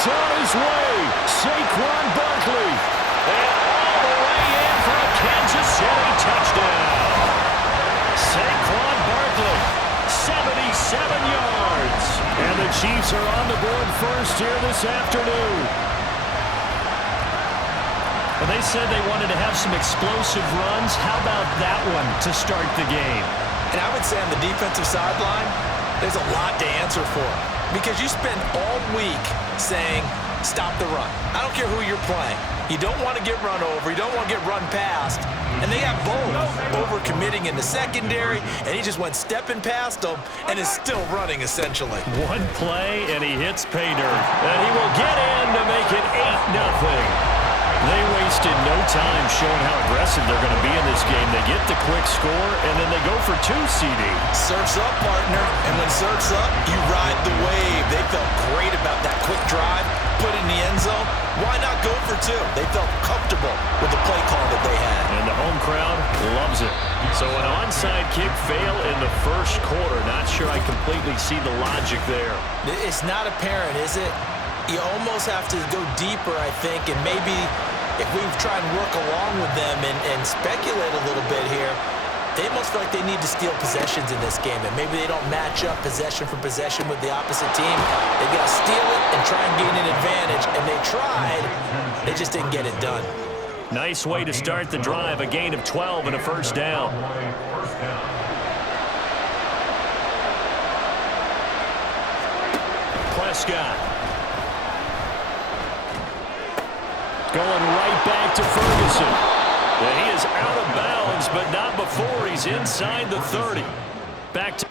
He's on his way. Saquon Barkley. And all the way in for a Kansas City touchdown. Saquon Barkley, 77 yards. And the Chiefs are on the board first here this afternoon. Well, they said they wanted to have some explosive runs. How about that one to start the game? And I would say on the defensive sideline, there's a lot to answer for. Because you spend all week saying, stop the run. I don't care who you're playing. You don't want to get run over. You don't want to get run past. And they have both. Over-committing in the secondary, and he just went stepping past them and is still running, essentially. One play, and he hits pay dirt. And he will get in to make it 8-0. They wasted no time showing how aggressive they're going to be in this game. They get the quick score, and then they go for 2, CD. Surf's up, partner. And when surf's up, you ride the wave. They felt great about that quick drive, put in the end zone. Why not go for 2? They felt comfortable with the play call that they had. And the home crowd loves it. So an onside kick fail in the first quarter. Not sure I completely see the logic there. It's not apparent, is it? You almost have to go deeper, I think, and maybe if we try and work along with them and speculate a little bit here, they almost feel like they need to steal possessions in this game, and maybe they don't match up possession for possession with the opposite team. They've got to steal it and try and gain an advantage, and they tried. They just didn't get it done. Nice way to start the drive, a gain of 12 and a first down. Prescott. Going right back to Ferguson. And he is out of bounds, but not before he's inside the 30. Back to...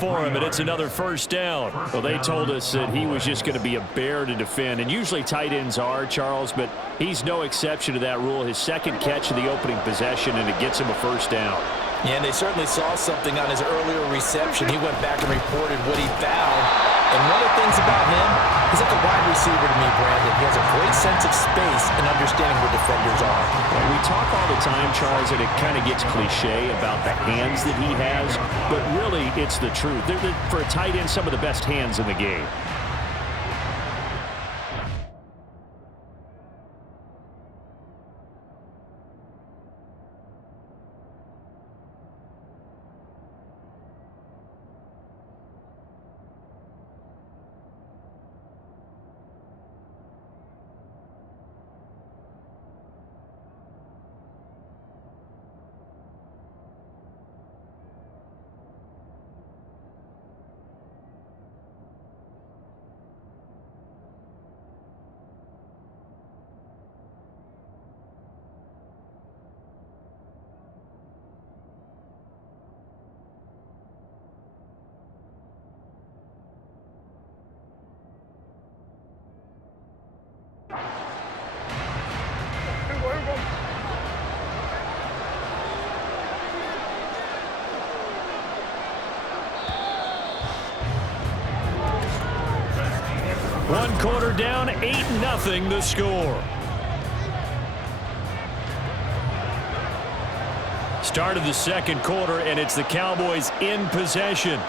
for him, and it's another first down. Well, they told us that he was just going to be a bear to defend, and usually tight ends are, Charles, but he's no exception to that rule. His second catch of the opening possession, and it gets him a first down. Yeah, and they certainly saw something on his earlier reception. He went back and reported what he found. And one of the things about him, he's like a wide receiver to me, Brandon. He has a great sense of space and understanding where defenders are. Well, we talk all the time, Charles, and it kind of gets cliche about the hands that he has, but really it's the truth. They're, for a tight end, some of the best hands in the game. One quarter down, 8-0 the score. Start of the second quarter, and it's the Cowboys in possession.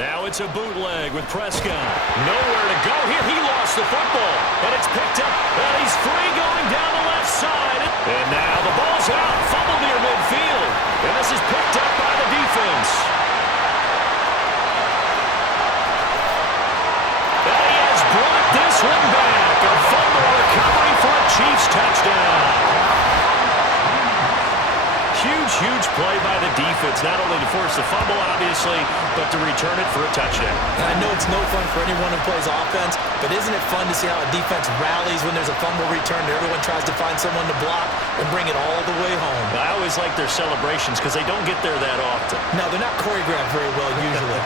Now it's a bootleg with Prescott. Nowhere to go here. He lost the football, and it's picked up, and he's free going down the left side. And now the ball's out, fumbled near midfield, and this is picked up by the defense. And he has brought this one back. A fumble recovery for a Chiefs touchdown. Huge play by the defense, not only to force the fumble, obviously, but to return it for a touchdown. And I know it's no fun for anyone who plays offense, but isn't it fun to see how a defense rallies when there's a fumble return and everyone tries to find someone to block and bring it all the way home? I always like their celebrations because they don't get there that often. No, they're not choreographed very well usually.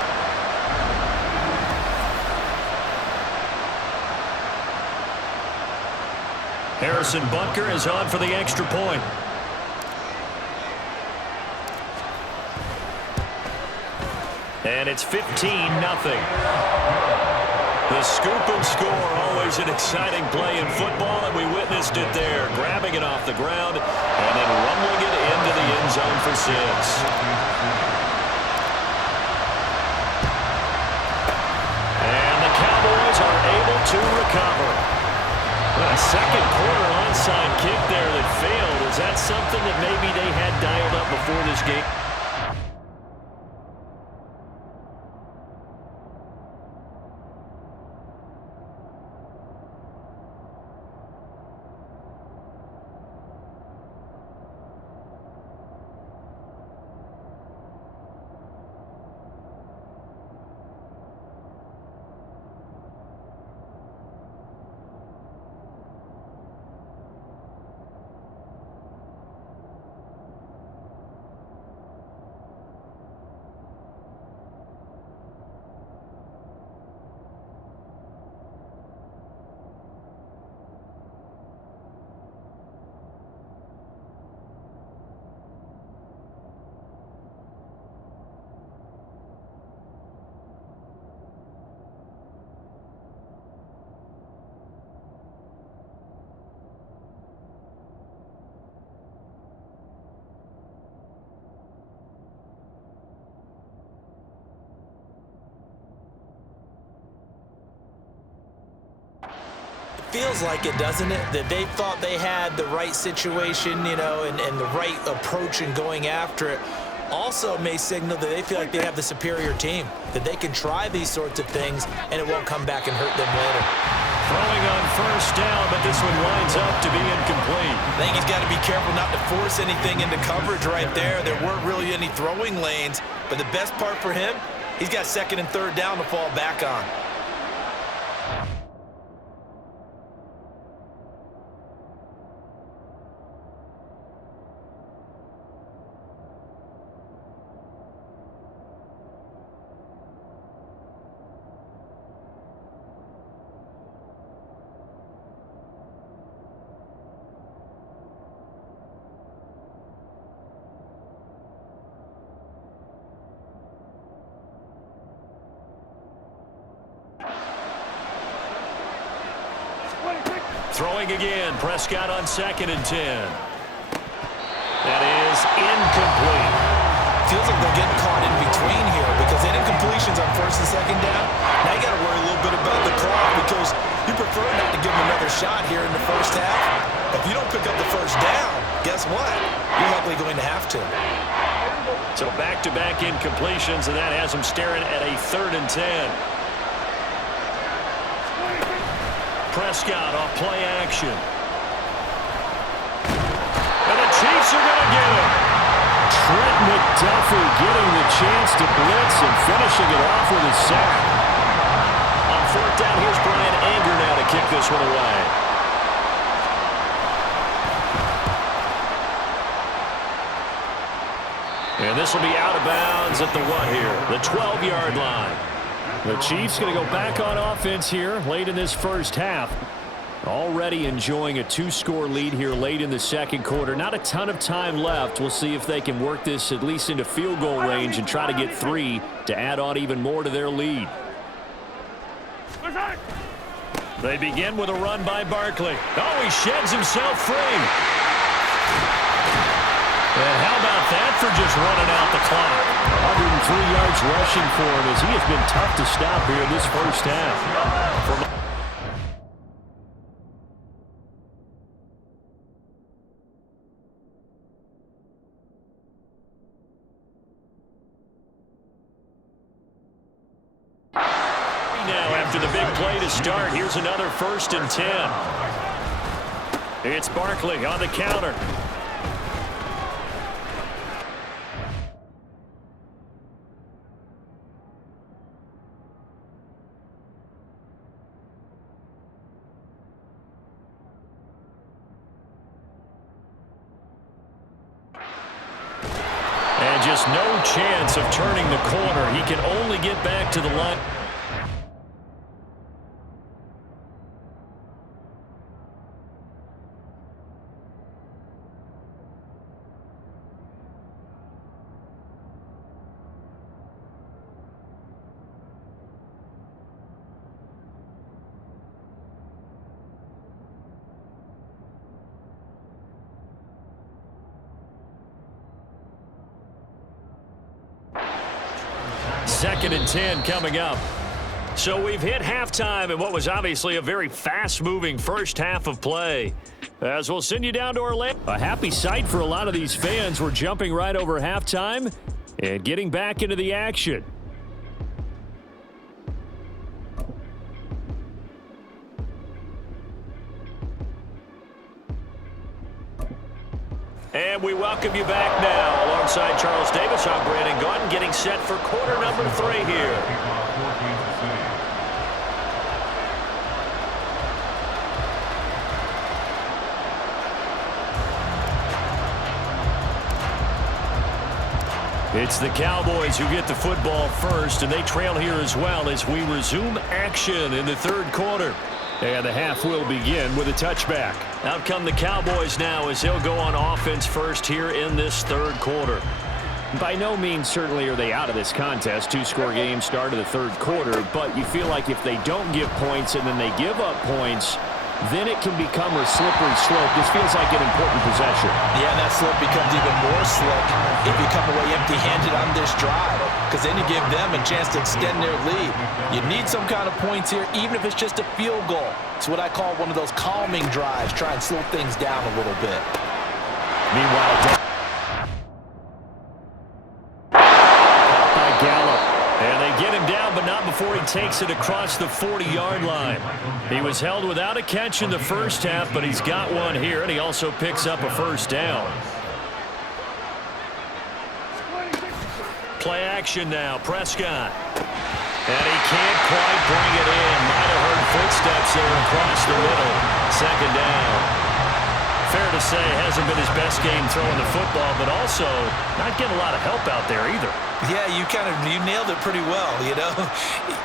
Harrison Butker is on for the extra point. And it's 15-0. The scoop and score, always an exciting play in football, and we witnessed it there. Grabbing it off the ground and then rumbling it into the end zone for 6. And the Cowboys are able to recover. A second quarter onside kick there that failed. Is that something that maybe they had dialed up before this game? Feels like it, doesn't it? That they thought they had the right situation, you know, and the right approach in going after it. Also may signal that they feel like they have the superior team, that they can try these sorts of things and it won't come back and hurt them later. Throwing on first down, but this one winds up to be incomplete. I think he's got to be careful not to force anything into coverage right there. There weren't really any throwing lanes, but the best part for him, he's got second and third down to fall back on. Throwing again, Prescott on 2nd and 10. That is incomplete. Feels like they're getting caught in between here because they did incompletions on 1st and 2nd down. Now you got to worry a little bit about the clock because you prefer not to give them another shot here in the first half. If you don't pick up the first down, guess what? You're likely going to have to. So back-to-back incompletions, and that has them staring at a 3rd and 10. Prescott off play action. And the Chiefs are going to get him. Trent McDuffie getting the chance to blitz and finishing it off with a sack. On 4th down, here's Brian Anger now to kick this one away. And this will be out of bounds at the what here? The 12-yard line. The Chiefs going to go back on offense here late in this first half. Already enjoying a 2-score lead here late in the second quarter. Not a ton of time left. We'll see if they can work this at least into field goal range and try to get 3 to add on even more to their lead. They begin with a run by Barkley. Oh, he sheds himself free. And how about that for just running out the clock? 103 yards rushing for him as he has been tough to stop here in this first half. Now after the big play to start, here's another 1st and 10. It's Barkley on the counter. And just no chance of turning the corner. He can only get back to the line. Second and 10 coming up. So we've hit halftime in what was obviously a very fast-moving first half of play. As we'll send you down to Orlando. A happy sight for a lot of these fans. We're jumping right over halftime and getting back into the action. And we welcome you back now. Alongside Charles Davis, I'm Brandon Gaudin, getting set for quarter number 3 here. It's the Cowboys who get the football first, and they trail here as well as we resume action in the 3rd quarter. And the half will begin with a touchback. Out come the Cowboys now as they'll go on offense first here in this 3rd quarter. By no means certainly are they out of this contest. 2-score game start of the 3rd quarter, but you feel like if they don't give points and then they give up points, then it can become a slippery slope. This feels like an important possession. Yeah, and that slope becomes even more slick if you come away empty-handed on this drive, because then you give them a chance to extend their lead. You need some kind of points here, even if it's just a field goal. It's what I call one of those calming drives. Try and slow things down a little bit. Meanwhile, and they get him down, but not before he takes it across the 40-yard line. He was held without a catch in the first half, but he's got one here, and he also picks up a first down. Play action now, Prescott. And he can't quite bring it in. Might have heard footsteps there across the middle. Second down. Fair to say, hasn't been his best game throwing the football, but also not getting a lot of help out there either. Yeah, you nailed it pretty well, you know.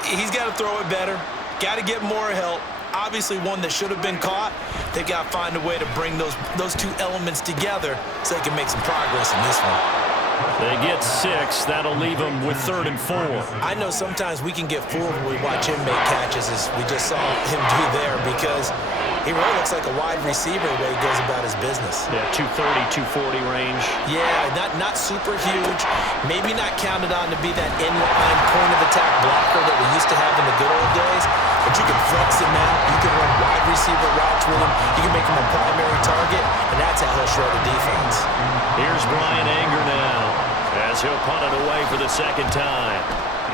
He's got to throw it better, got to get more help. Obviously one that should have been caught. They got to find a way to bring those two elements together so they can make some progress in this one. They get 6. That'll leave them with 3rd and 4. I know sometimes we can get fooled when we watch him make catches, as we just saw him do there, because he really looks like a wide receiver the way he goes about his business. Yeah, 230, 240 range. Yeah, not super huge. Maybe not counted on to be that inline point-of-attack blocker that we used to have in the good old days. But you can flex him out. You can run wide receiver routes with him. You can make him a primary target, and that's how he'll shred the defense. Here's Brian Anger now as he'll punt it away for the 2nd time.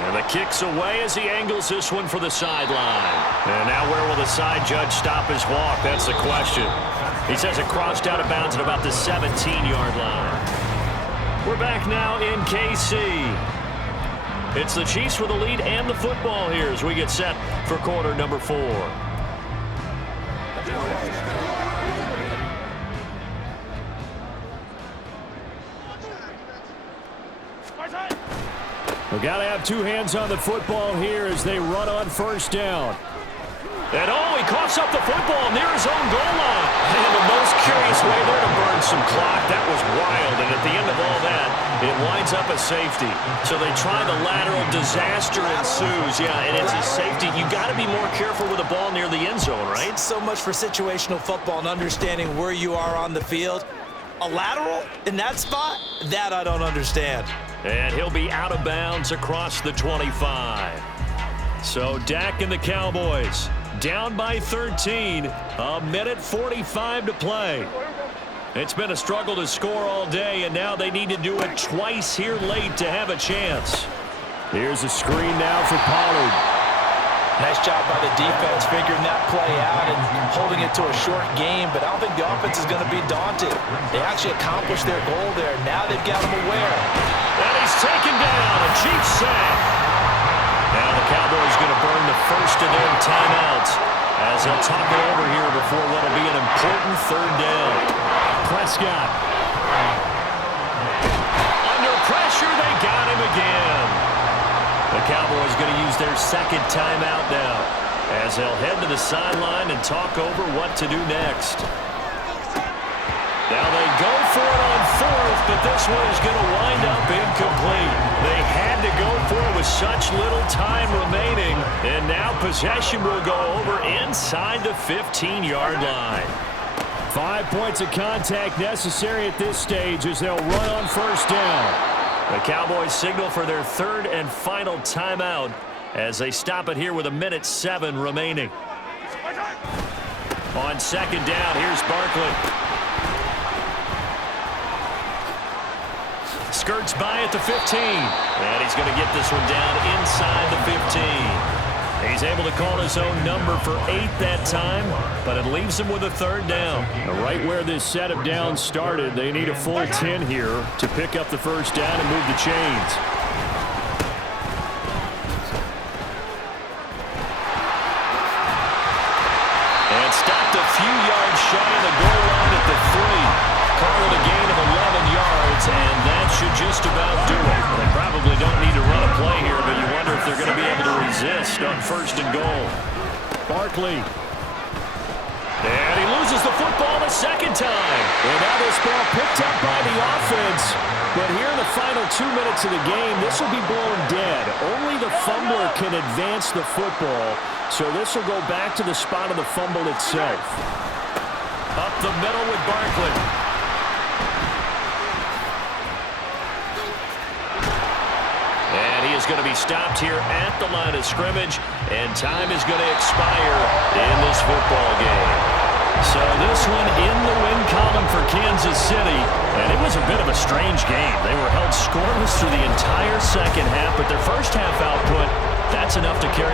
And the kick's away as he angles this one for the sideline. And now where will the side judge stop his walk? That's the question. He says it crossed out of bounds at about the 17-yard line. We're back now in KC. It's the Chiefs with the lead and the football here as we get set for quarter number 4. We've got to have 2 hands on the football here as they run on first down. And he coughs up the football near his own goal line. And the most curious way there to burn some clock. That was wild. And at the end of all that, it winds up a safety. So they try the lateral. Disaster ensues. Yeah, and it's a safety. You got to be more careful with the ball near the end zone, right? So much for situational football and understanding where you are on the field. A lateral in that spot? That I don't understand. And he'll be out of bounds across the 25. So Dak and the Cowboys down by 13. A minute 45 to play. It's been a struggle to score all day, and now they need to do it twice here late to have a chance. Here's a screen now for Pollard. Nice job by the defense figuring that play out and holding it to a short game, but I don't think the offense is going to be daunted. They actually accomplished their goal there. Now they've got him aware. And he's taken down. A cheap sack. Now the Cowboys going to burn the first of their timeouts as they'll talk it over here before what will be an important third down. Prescott. Under pressure, they got him again. The Cowboys going to use their second timeout now as they'll head to the sideline and talk over what to do next. Now they go for it on fourth, but this one is going to wind up incomplete. They had to go for it with such little time remaining, and now possession will go over inside the 15-yard line. 5 points of contact necessary at this stage as they'll run on first down. The Cowboys signal for their third and final timeout as they stop it here with 1:07 remaining. On second down, here's Barkley. Skirts by at the 15. And he's going to get this one down inside the 15. He's able to call his own number for 8 that time, but it leaves him with a third down. Right where this set of downs started, they need a full 10 here to pick up the first down and move the chains. And stopped a few yards shy of the goal line at the 3. Call it a gain of 11 yards, and that should just about do it. They probably don't need to run a play here, but you wonder if they're going to be able to resist on first and goal. Barkley. And he loses the football the second time. And now this ball picked up by the offense. But here in the final 2 minutes of the game, this will be blown dead. Only the fumbler can advance the football, so this will go back to the spot of the fumble itself. Up the middle with Barkley. And he is going to be stopped here at the line of scrimmage, and time is going to expire in this football game. So this one in the win column for Kansas City, and it was a bit of a strange game. They were held scoreless through the entire second half, but their first half output, that's enough to carry